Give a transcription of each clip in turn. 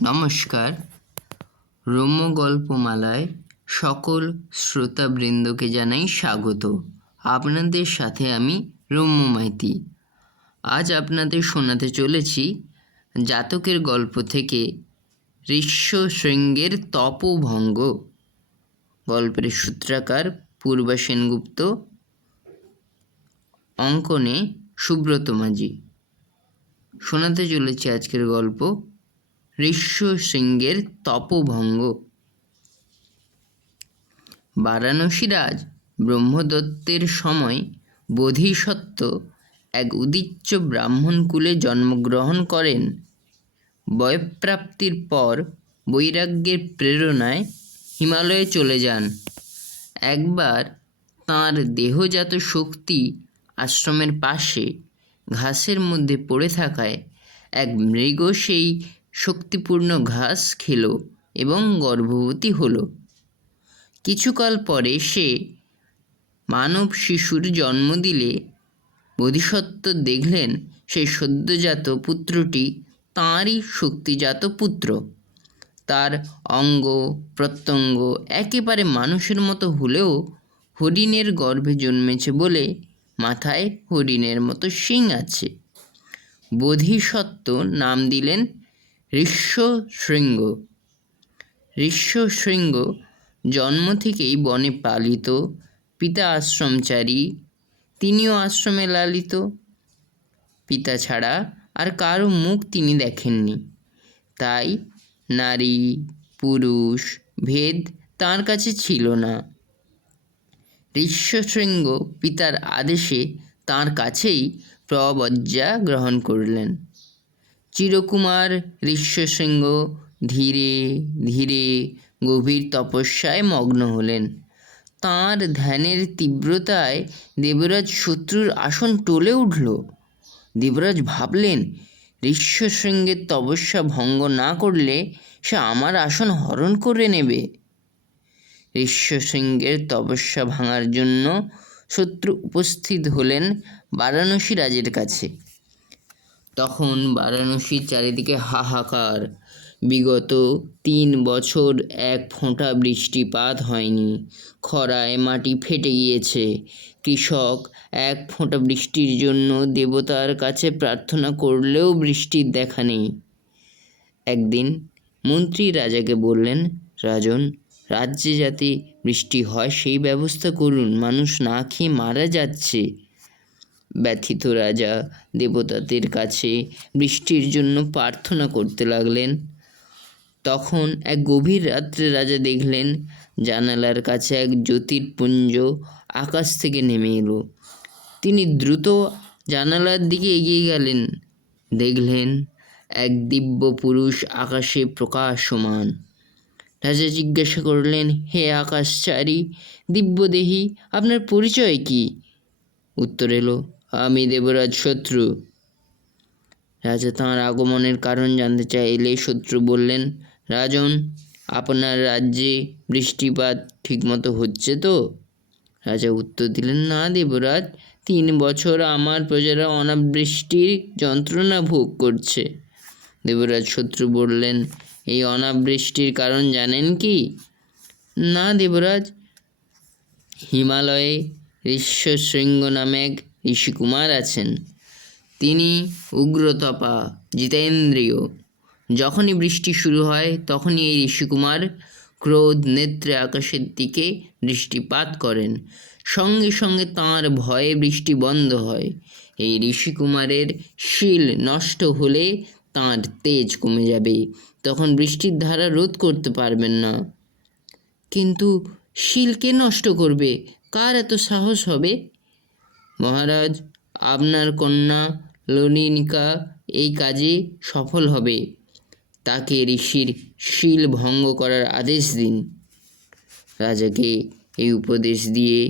নমস্কার। রম্য গল্পমালায় সকল শ্রোতাবৃন্দকে জানাই স্বাগত। আপনাদের সাথে আমি রম্য মাইতি। আজ আপনাদের শোনাতে চলেছি জাতকের গল্প থেকে ঋষ্যশৃঙ্গের তপভঙ্গ। গল্পের সূত্রকার পূর্বা সেনগুপ্ত, অঙ্কনে সুব্রত মাঝি। শোনাতে চলেছি আজকের গল্প ঋষ্যশৃঙ্গের তপভঙ্গ। বারাণসীরাজ ব্রহ্মদত্তের সময় বোধিসত্ত্ব এক উদীচ্য ব্রাহ্মণ কুলে জন্মগ্রহণ করেন। বয়ঃপ্রাপ্তির পর বৈরাগ্যের প্রেরণায় হিমালয়ে চলে যান। একবার তাঁর দেহজাত শক্তি আশ্রমের পাশে ঘাসের মধ্যে পড়ে থাকায় এক মৃগ সেই শক্তিপূর্ণ ঘাস খেল এবং গর্ভবতী হল। কিছুকাল পরে সে মানব শিশুর জন্ম দিলে বোধিসত্ত্ব দেখলেন সেই সদ্যজাত পুত্রটি তাঁরই শক্তিজাত পুত্র। তার অঙ্গ প্রত্যঙ্গ একেবারে মানুষের মতো হলেও হরিণের গর্ভে জন্মেছে বলে মাথায় হরিণের মতো শিং আছে। বোধিসত্ত্ব নাম দিলেন ঋষ্যশৃঙ্গ। ঋষ্যশৃঙ্গ জন্ম থেকেই বনে পালিত, পিতা আশ্রমচারী, তিনিও আশ্রমে লালিত। পিতা ছাড়া আর কারো মুখ তিনি দেখেননি, তাই নারী পুরুষ ভেদ তাঁর কাছে ছিল না। ঋষ্যশৃঙ্গ পিতার আদেশে তাঁর কাছেই প্রব্রজ্যা গ্রহণ করলেন। চিরকুমার ঋষ্যশৃঙ্গ ধীরে ধীরে গভীর তপস্যায় মগ্ন হলেন। তাঁর ধ্যানের তীব্রতায় দেবরাজ শত্রুর আসন টলে উঠল। দেবরাজ ভাবলেন, ঋষ্যশৃঙ্গের তপস্যা ভঙ্গ না করলে সে আমার আসন হরণ করে নেবে। ঋষ্যশৃঙ্গের তপস্যা ভাঙার জন্য শত্রু উপস্থিত হলেন বারাণসী রাজের কাছে। তখন বারাণসীর চারিদিকে হাহাকার। বিগত 3 বছর এক ফোঁটা বৃষ্টিপাত হয়নি। খরায় মাটি ফেটে গিয়েছে। কৃষক এক ফোঁটা বৃষ্টির জন্য দেবতার কাছে প্রার্থনা করলেও বৃষ্টির দেখা নেই। একদিন মন্ত্রী রাজাকে বললেন, রাজন, রাজ্যে যাতে বৃষ্টি হয় সেই ব্যবস্থা করুন, মানুষ না খেয়ে মারা যাচ্ছে। ব্যথিত রাজা দেবতাদের কাছে বৃষ্টির জন্য প্রার্থনা করতে লাগলেন। তখন এক গভীর রাত্রে রাজা দেখলেন জানালার কাছে এক জ্যোতির্পুঞ্জ আকাশ থেকে নেমে এলো। তিনি দ্রুত জানালার দিকে এগিয়ে গেলেন। দেখলেন এক দিব্য পুরুষ আকাশে প্রকাশমান। রাজা জিজ্ঞাসা করলেন, হে আকাশচারী দিব্যদেহী, আপনার পরিচয় কি? উত্তর এলো, আমি দেবরাজ শত্রু। রাজা তাঁর আগমনের কারণ জানতে চাইলে শত্রু বললেন, রাজন, আপনার রাজ্যে বৃষ্টিপাত ঠিকমতো হচ্ছে তো? রাজা উত্তর দিলেন, না দেবরাজ, 3 বছর আমার প্রজারা অনাবৃষ্টির যন্ত্রণা ভোগ করছে। দেবরাজ শত্রু বললেন, এই অনাবৃষ্টির কারণ জানেন কি? না দেবরাজ। হিমালয়ে ঋষ্যশৃঙ্গ নামে এক ঋষিকুমার আছেন। তিনি উগ্রতপা, জিতেন্দ্রিয়। যখনই বৃষ্টি শুরু হয় তখনই এই ঋষিকুমার ক্রোধ নেত্রে আকাশের দিকে দৃষ্টিপাত করেন। সঙ্গে সঙ্গে তাঁর ভয়ে বৃষ্টি বন্ধ হয়। এই ঋষিকুমারের শীল নষ্ট হলে তাঁর তেজ কমে যাবে, তখন বৃষ্টির ধারা রোধ করতে পারবেন না। কিন্তু শীল কে নষ্ট করবে? কার এত সাহস হবে? মহারাজ, আপনার কন্যা ললিনিকা এই কাজে সফল হবে। তাকে ঋষির শীল ভঙ্গ করার আদেশ দিন। রাজাকে এই উপদেশ দিয়ে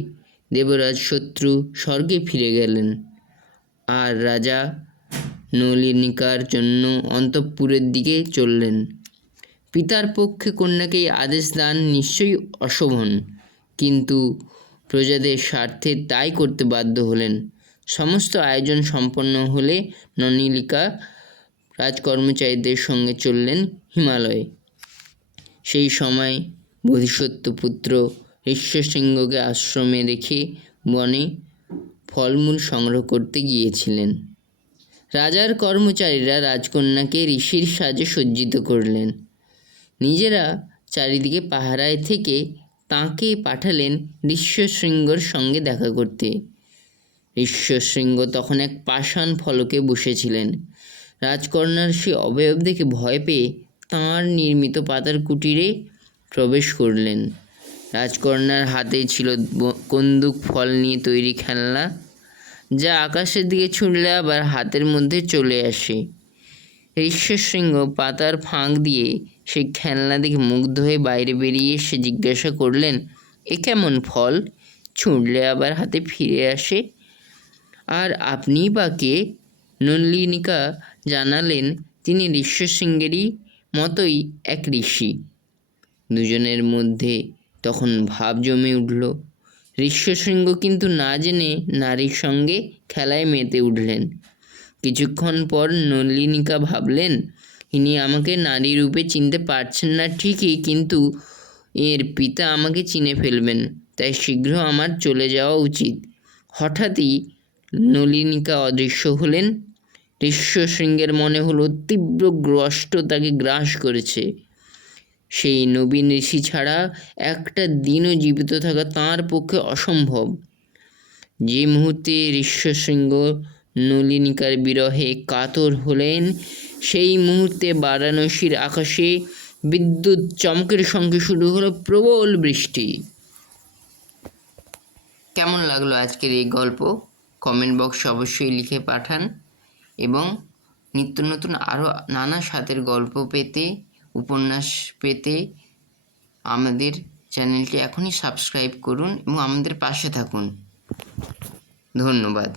দেবরাজ শত্রু স্বর্গে ফিরে গেলেন। আর রাজা নলিনিকার জন্য অন্তঃপুরের দিকে চললেন। পিতার পক্ষে কন্যাকে এই আদেশ দান নিশ্চয়ই অশোভন, কিন্তু প্রজাদের স্বার্থে তাই করতে বাধ্য হলেন। সমস্ত আয়োজন সম্পন্ন হলে নলিনিকা রাজকর্মচারীদের সঙ্গে চললেন হিমালয়ে। সেই সময় বোধিসত্ত্বপুত্র ঋষ্যশৃঙ্গকে আশ্রমে রেখে বনে ফলমূল সংগ্রহ করতে গিয়েছিলেন। রাজার কর্মচারীরা রাজকন্যাকে ঋষির সাজে সজ্জিত করলেন। নিজেরা চারিদিকে পাহারায় থেকে তাঁকে পাঠালেন ঋষ্যশৃঙ্গর সঙ্গে দেখা করতে। ঋষ্যশৃঙ্গ তখন এক পাষাণ ফলকে বসেছিলেন। রাজকন্যার সে অবয়ব দেখে ভয় পেয়ে তাঁর নির্মিত পাতার কুটিরে প্রবেশ করলেন। রাজকন্যার হাতে ছিল কন্দুক ফল নিয়ে তৈরি খেলনা, যা আকাশের দিকে ছুঁড়লে আবার হাতের মধ্যে চলে আসে। ঋষ্যশৃঙ্গ পাতার ফাঁক দিয়ে সেই খেলনা দেখে মুগ্ধ হয়ে বাইরে বেরিয়ে এসে জিজ্ঞাসা করলেন, এ কেমন ফল, ছুঁড়লে আবার হাতে ফিরে আসে? আর আপনি বা কে? নলিনিকা জানালেন, তিনি ঋষ্যশৃঙ্গেরই মতোই এক ঋষি। দুজনের মধ্যে তখন ভাব জমে উঠল। ঋষ্যশৃঙ্গ কিন্তু না জেনে নারীর সঙ্গে খেলায় মেতে উঠলেন। কিছুক্ষণ পর নলিনিকা ভাবলেন, ইনি আমাকে নারী রূপে চিনতে পারছেন না ঠিকই, কিন্তু এর পিতা আমাকে চিনে ফেলবেন, তাই শীঘ্র আমার চলে যাওয়া উচিত। হঠাৎই নলিনিকা অদৃশ্য হলেন। ঋষ্যশৃঙ্গের মনে হলো তীব্র কষ্ট তাকে গ্রাস করেছে। সেই নবীন ঋষি ছাড়া একটা দিনও জীবিত থাকা তাঁর পক্ষে অসম্ভব। যে মুহূর্তে ঋষ্যশৃঙ্গ নলিনিকার বিরহে কাতর হলেন, সেই মুহূর্তে বারাণসীর আকাশে বিদ্যুৎ চমকের সঙ্গে শুরু হলো প্রবল বৃষ্টি। কেমন লাগলো আজকের এই গল্প? কমেন্ট বক্সে অবশ্যই লিখে পাঠান, এবং নিত্য নতুন আরও নানা স্বাদের গল্প পেতে, উপন্যাস পেতে আমাদের চ্যানেলটি এখনই সাবস্ক্রাইব করুন এবং আমাদের পাশে থাকুন। ধন্যবাদ।